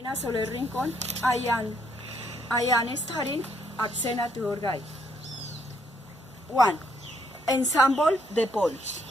Carolina Soler Rincón. I am studying at Senator Guy. 1. Ensemble de poles.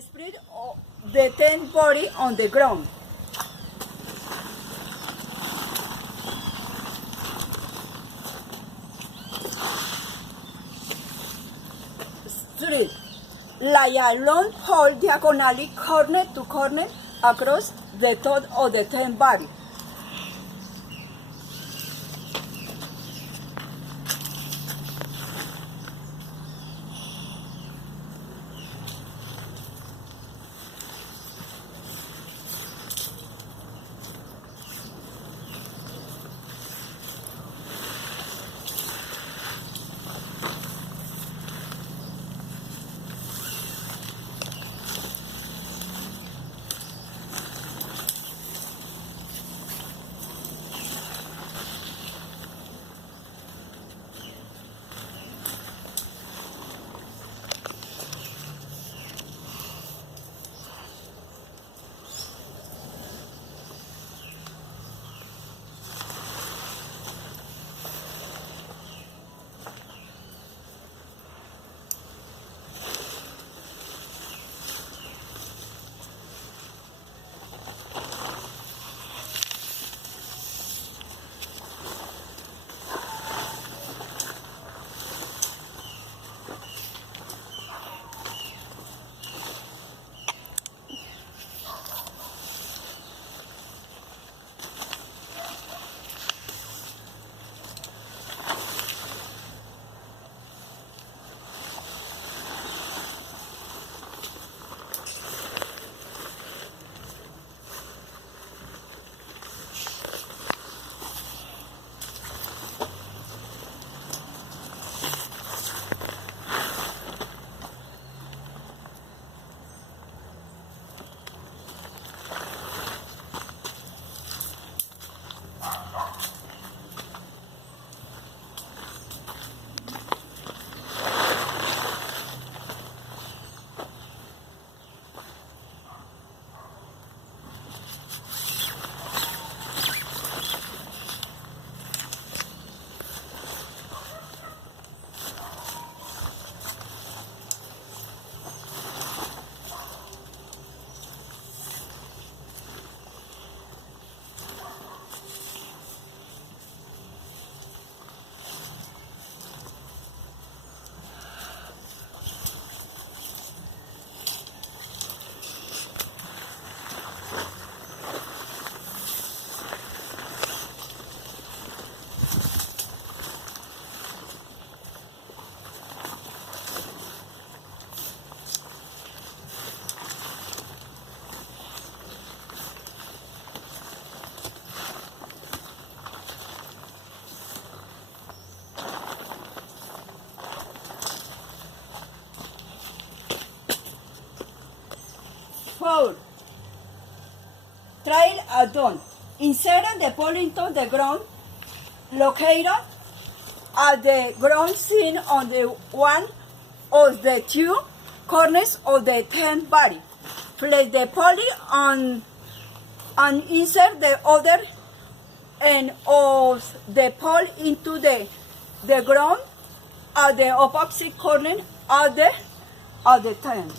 Spread the tent body on the ground. 3. Lay a long pole diagonally corner to corner across the top of the tent body. 4. Trail add-on. Insert the pole into the ground located at the ground scene on the one of the two corners of the tent body. Place the pole on and insert the other end of the pole into the ground at the opposite corner of the tent.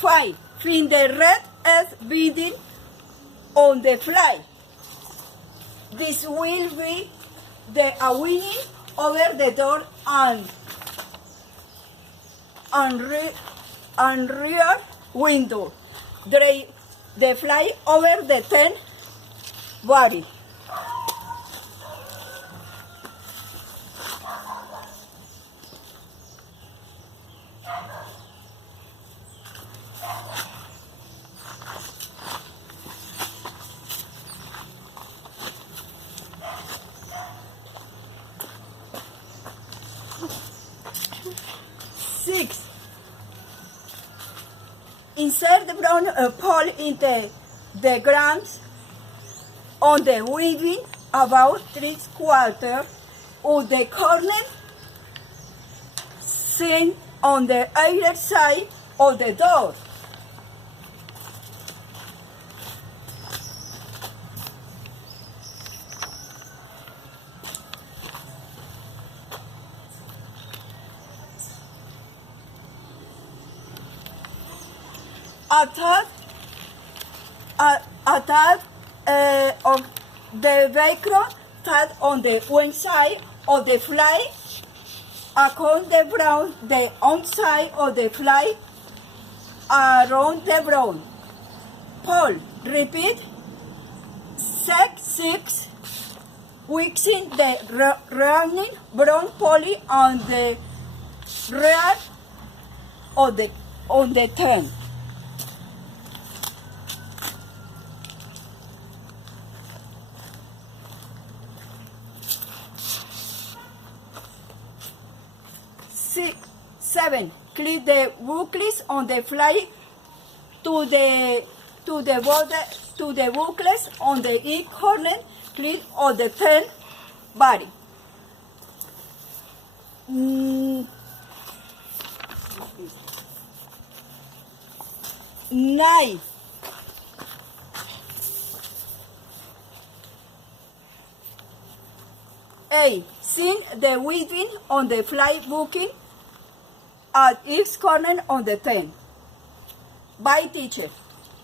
5. Find the red egg beating on the fly. This will be the winning over the door and rear window. Draw the fly over the 10 body. Six. Insert the brown pole into the ground on the weaving about 3/4 of the corner seen on the other side of the door. Attach of the velcro tied on the one side of the fly, across the brown, the outside of the fly, around the brown pole. Repeat 6 fixing the running brown poly on the rear of the tent. 7. Clip the buckles on the fly to the buckles on the each corner clip of the tent body. 9. Seam the weaving on the fly booking at each corner on the tent. Bye, teacher.